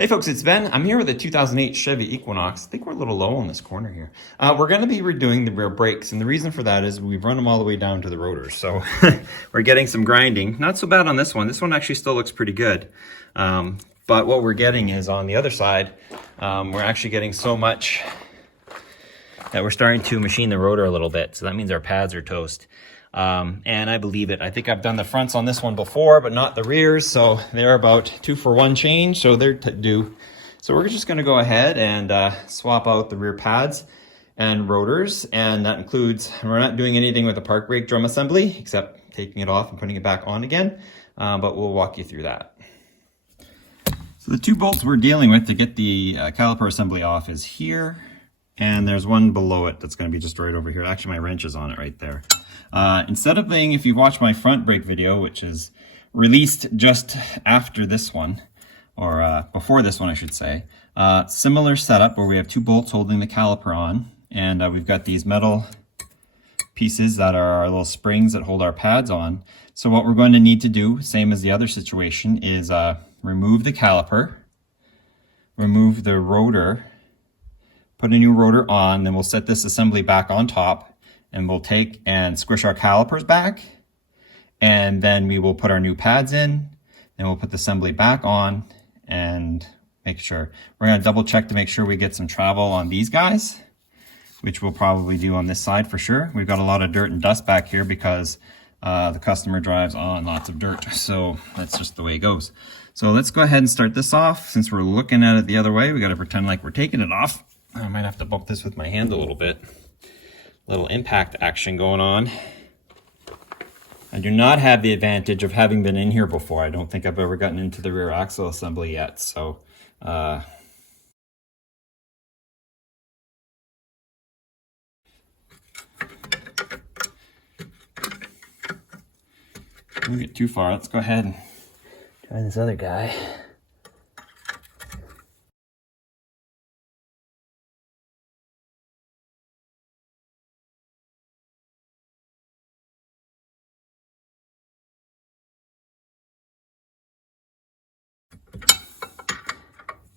Hey folks, it's Ben. I'm here with a 2008 Chevy Equinox. I think we're a little low on this corner here. We're going to be redoing the rear brakes, and the reason for that is we've run them all the way down to the rotors. So we're getting some grinding. Not so bad on this one. This one actually still looks pretty good. But what we're getting is on the other side, we're actually getting so much that we're starting to machine the rotor a little bit. So that means our pads are toast. And I believe it. I think I've done the fronts on this one before, but not the rears. So they're about 2-for-1 change. So they're due. So we're just going to go ahead and swap out the rear pads and rotors. And that includes, we're not doing anything with the park brake drum assembly, except taking it off and putting it back on again. But we'll walk you through that. So the two bolts we're dealing with to get the caliper assembly off is here. And there's one below it that's going to be just right over here. Actually, my wrench is on it right there. Instead of being, if you've watched my front brake video, which is released just after this one, or before this one, I should say, similar setup where we have two bolts holding the caliper on, and we've got these metal pieces that are our little springs that hold our pads on. So what we're going to need to do, same as the other situation, is remove the caliper, remove the rotor, put a new rotor on, then we'll set this assembly back on top, and we'll take and squish our calipers back, and then we will put our new pads in, then we'll put the assembly back on and make sure. We're going to double check to make sure we get some travel on these guys, which we'll probably do on this side for sure. We've got a lot of dirt and dust back here because the customer drives on lots of dirt, so that's just the way it goes. So let's go ahead and start this off. Since we're looking at it the other way, we got to pretend like we're taking it off. I might have to bump this with my hand a little bit. Little impact action going on. I do not have the advantage of having been in here before. I don't think I've ever gotten into the rear axle assembly yet. So, don't get too far. Let's go ahead and try this other guy.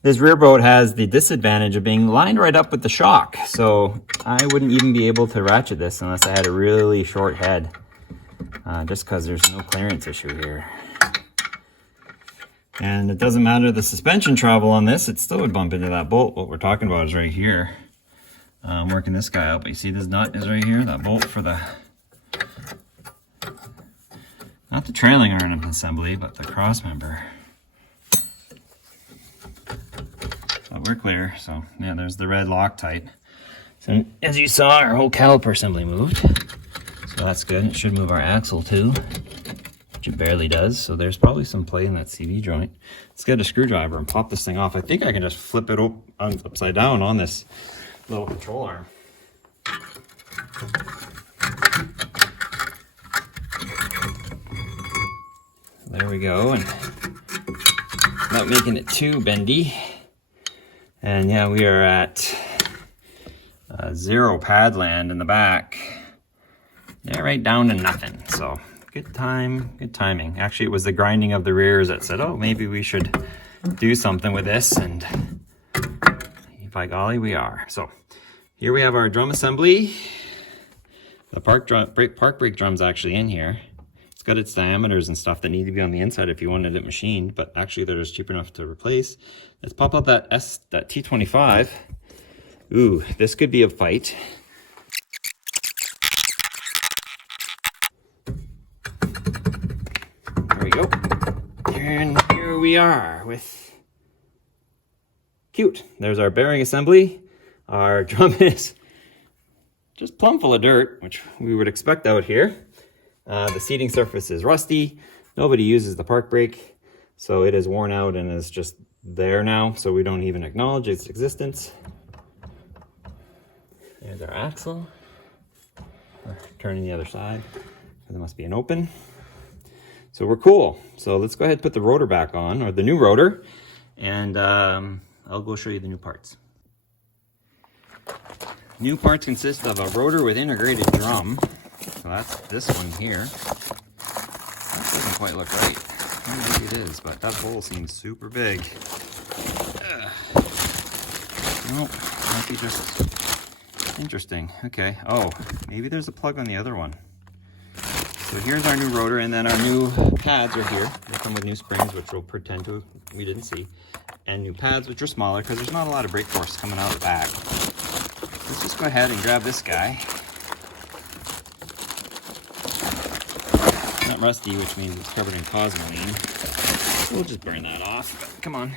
This rear boat has the disadvantage of being lined right up with the shock, so I wouldn't even be able to ratchet this unless I had a really short head, just because there's no clearance issue here. And it doesn't matter the suspension travel on this, it still would bump into that bolt. What we're talking about is right here. I'm working this guy out, but you see this nut is right here, that bolt for the, not the trailing arm assembly, but the cross member. But we're clear, so yeah, there's the red Loctite. So as you saw, our whole caliper assembly moved. So that's good. It should move our axle too, which it barely does. So there's probably some play in that CV joint. Let's get a screwdriver and pop this thing off. I think I can just flip it upside down on this little control arm. There we go, and not making it too bendy. And yeah, we are at 0 pad land in the back. Yeah, right down to nothing. So good timing. Actually, it was the grinding of the rears that said, oh, maybe we should do something with this. And by golly, we are. So here we have our drum assembly. The park brake drum's actually in here. It's got its diameters and stuff that need to be on the inside if you wanted it machined, but actually they're just cheap enough to replace. Let's pop out that T25. Ooh, this could be a fight. There we go. And here we are with cute. There's our bearing assembly. Our drum is just plumb full of dirt, which we would expect out here. The seating surface is rusty. Nobody uses the park brake, so it is worn out and is just there now, so we don't even acknowledge its existence. There's our axle. We're turning the other side. There must be an open. So we're cool. So let's go ahead and put the rotor back on, or the new rotor, and I'll go show you the new parts. New parts consist of a rotor with integrated drum. So that's this one here. That doesn't quite look right. I don't think it is, but that hole seems super big. No, might be just interesting. Okay. Oh, maybe there's a plug on the other one. So here's our new rotor, and then our new pads are here. They come with new springs, which we'll pretend we didn't see, and new pads, which are smaller because there's not a lot of brake force coming out of the back. Let's just go ahead and grab this guy. It's not rusty, which means it's covered in cosmoline. We'll just burn that off. But come on.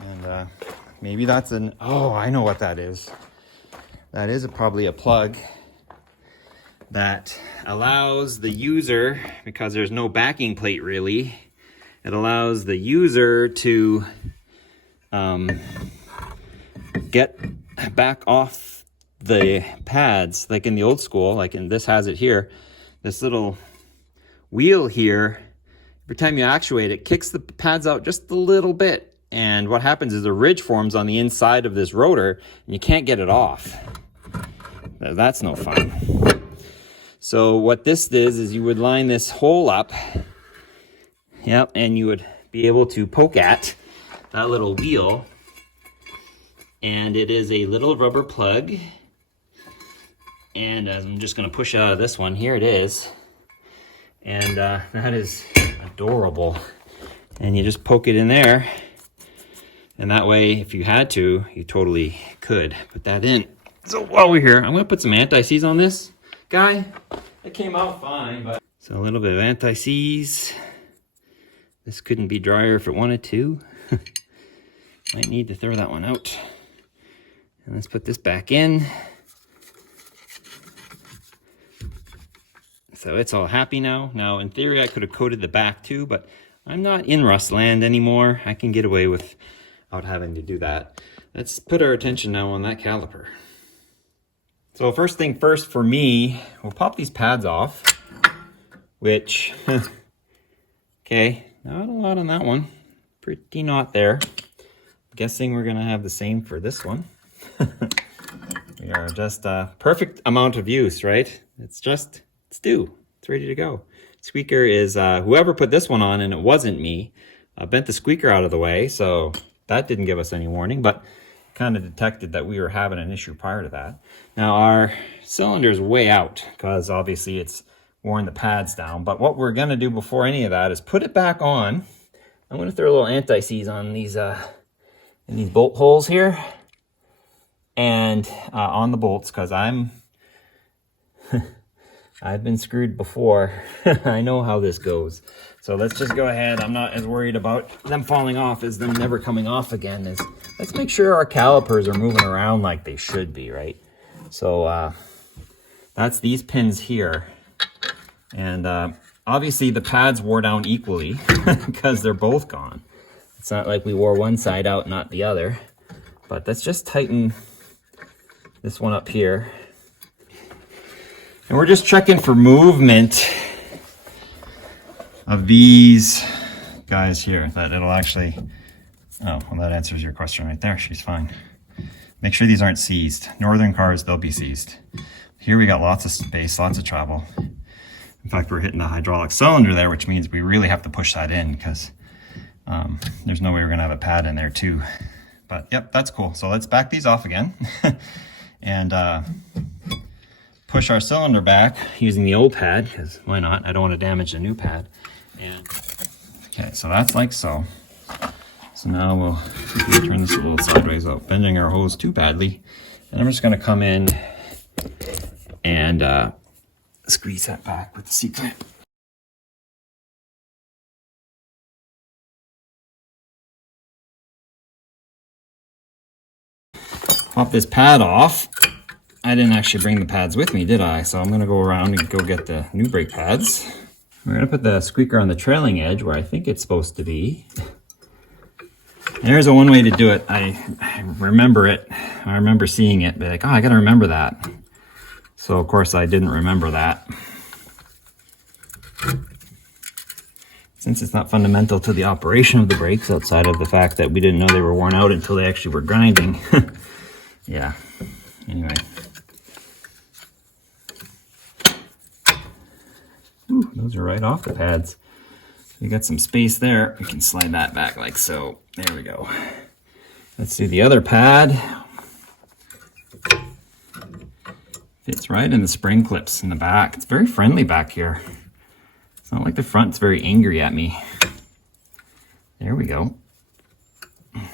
And maybe that's oh, I know what that is. That is probably a plug that allows the user, because there's no backing plate really, it allows the user to get back off the pads, like in the old school, like in this has it here, this little wheel here, every time you actuate it, kicks the pads out just a little bit. And what happens is a ridge forms on the inside of this rotor and you can't get it off. That's no fun. So what this is you would line this hole up, yep, and you would be able to poke at that little wheel. And it is a little rubber plug. And I'm just gonna push out of this one, here it is. And that is adorable. And you just poke it in there. And that way, if you had to, you totally could put that in. So while we're here, I'm gonna put some anti-seize on this guy. It came out fine, but so a little bit of anti-seize. This couldn't be drier if it wanted to. Might need to throw that one out. And let's put this back in. So it's all happy now. Now, in theory, I could have coated the back too, but I'm not in rust land anymore. I can get away without having to do that. Let's put our attention now on that caliper. So first thing first for me, we'll pop these pads off, which, okay, not a lot on that one. Pretty not there. Guessing we're gonna have the same for this one. We are just a perfect amount of use, right? It's due, it's ready to go. Squeaker is, whoever put this one on, and it wasn't me, bent the squeaker out of the way, so that didn't give us any warning, but kind of detected that we were having an issue prior to that. Now our cylinder is way out because obviously it's worn the pads down, but what we're gonna do before any of that is put it back on. I'm gonna throw a little anti-seize on these in these bolt holes here and on the bolts, because I've been screwed before. I know how this goes. So let's just go ahead. I'm not as worried about them falling off as them never coming off again. Let's make sure our calipers are moving around like they should be, right? So that's these pins here. And obviously the pads wore down equally because they're both gone. It's not like we wore one side out, not the other. But let's just tighten this one up here. And we're just checking for movement of these guys here, that it'll actually, oh, well, that answers your question right there. She's fine. Make sure these aren't seized. Northern cars, they'll be seized. Here we got lots of space, lots of travel. In fact, we're hitting the hydraulic cylinder there, which means we really have to push that in because there's no way we're gonna have a pad in there too. But yep, that's cool. So let's back these off again and push our cylinder back using the old pad, because why not? I don't want to damage the new pad. And okay, so that's like so. So now we'll turn this a little sideways without bending our hose too badly. And I'm just going to come in and squeeze that back with the C-clamp. Pop this pad off. I didn't actually bring the pads with me, did I? So I'm gonna go around and go get the new brake pads. We're gonna put the squeaker on the trailing edge where I think it's supposed to be. And there's one way to do it. I remember it. I remember seeing it, but like, oh, I gotta remember that. So of course I didn't remember that. Since it's not fundamental to the operation of the brakes, outside of the fact that we didn't know they were worn out until they actually were grinding. Yeah, anyway. Ooh, those are right off the pads. You got some space there. We can slide that back like so. There we go. Let's do the other pad. Fits right in the spring clips in the back. It's very friendly back here. It's not like the front's very angry at me. There we go. Look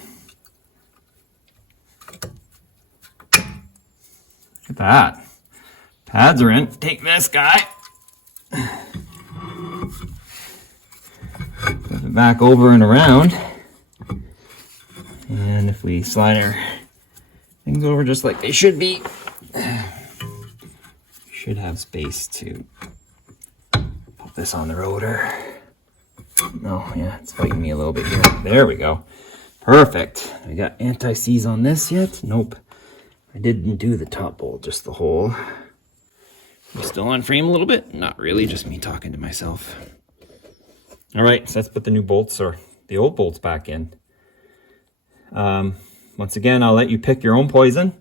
at that. Pads are in. Take this guy. Put it back over and around. And if we slide our things over just like they should be, should have space to put this on the rotor. No, yeah, it's fighting me a little bit here. There we go. Perfect. We got anti-seize on this yet? Nope. I didn't do the top bolt, just the hole. You still on frame a little bit? Not really, just me talking to myself. All right, so let's put the new bolts or the old bolts back in. Once again, I'll let you pick your own poison.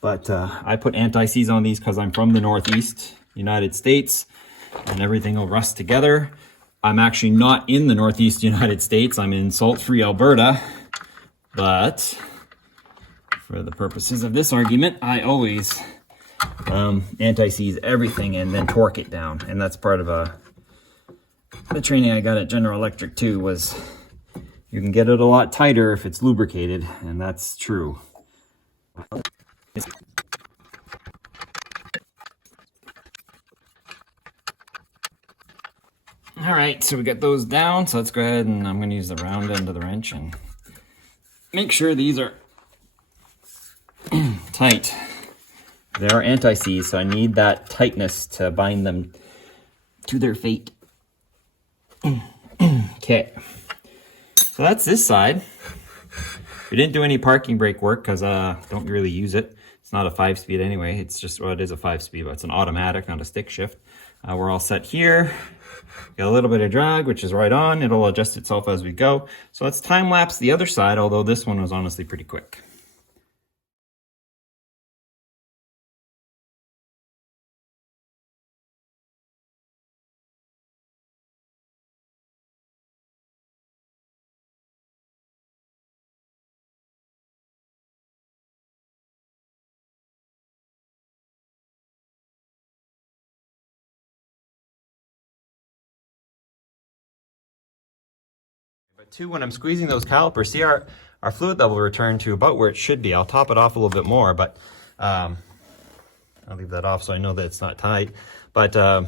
But I put anti-seize on these because I'm from the Northeast United States and everything will rust together. I'm actually not in the Northeast United States. I'm in salt-free Alberta. But for the purposes of this argument, I always anti-seize everything and then torque it down. And that's part of the training I got at General Electric too, was you can get it a lot tighter if it's lubricated, and that's true. All right, so we got those down. So let's go ahead and I'm going to use the round end of the wrench and make sure these are tight. They are anti-seize, so I need that tightness to bind them to their fate. Okay, so that's this side. We didn't do any parking brake work because I don't really use it. It's not a 5-speed anyway. It's just, well, it is a 5-speed, but it's an automatic, not a stick shift. We're all set here. Got a little bit of drag, which is right on. It'll adjust itself as we go. So let's time lapse the other side, although this one was honestly pretty quick. But two, when I'm squeezing those calipers, see our fluid level returned to about where it should be. I'll top it off a little bit more, but I'll leave that off so I know that it's not tight. But that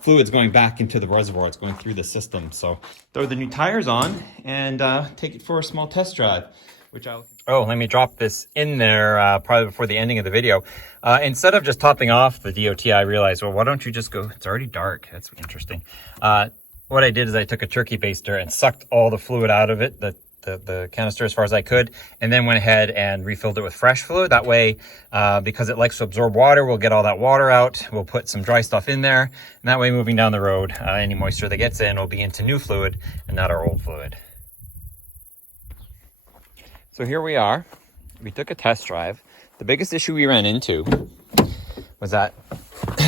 fluid's going back into the reservoir. It's going through the system. So throw the new tires on and take it for a small test drive. Oh, let me drop this in there probably before the ending of the video. Instead of just topping off the DOT, I realized, well, why don't you just go, it's already dark. That's interesting. What I did is I took a turkey baster and sucked all the fluid out of it, the canister as far as I could, and then went ahead and refilled it with fresh fluid. That way, because it likes to absorb water, we'll get all that water out. We'll put some dry stuff in there, and that way moving down the road, any moisture that gets in will be into new fluid and not our old fluid. So here we are. We took a test drive. The biggest issue we ran into was that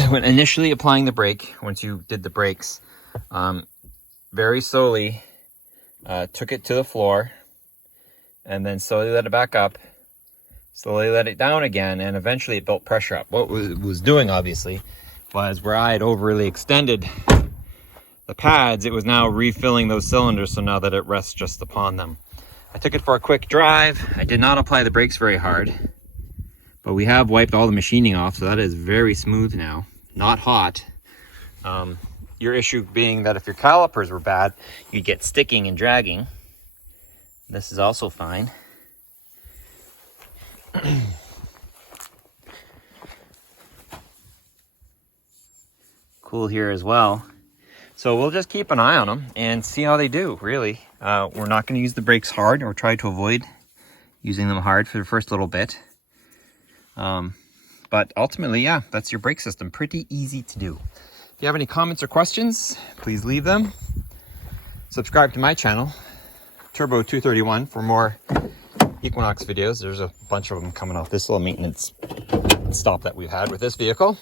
when initially applying the brake, once you did the brakes, very slowly took it to the floor and then slowly let it back up, slowly let it down again, and eventually it built pressure up. What it was doing, obviously, was where I had overly extended the pads, it was now refilling those cylinders, so now that it rests just upon them. I took it for a quick drive. I did not apply the brakes very hard, but we have wiped all the machining off, so that is very smooth now, not hot. Your issue being that if your calipers were bad, you'd get sticking and dragging. This is also fine. Cool here as well. So we'll just keep an eye on them and see how they do, really. We're not going to use the brakes hard, or try to avoid using them hard for the first little bit. But ultimately, yeah, that's your brake system. Pretty easy to do. If you have any comments or questions, please leave them. Subscribe to my channel, Turbo 231, for more Equinox videos. There's a bunch of them coming off this little maintenance stop that we've had with this vehicle.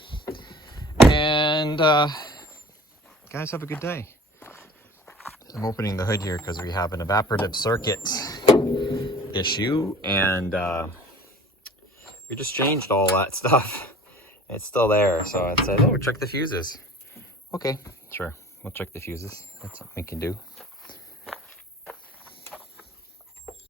And guys, have a good day. I'm opening the hood here because we have an evaporative circuit issue, and we just changed all that stuff. It's still there, so it said, oh, check the fuses. Okay, sure, we'll check the fuses. That's something we can do.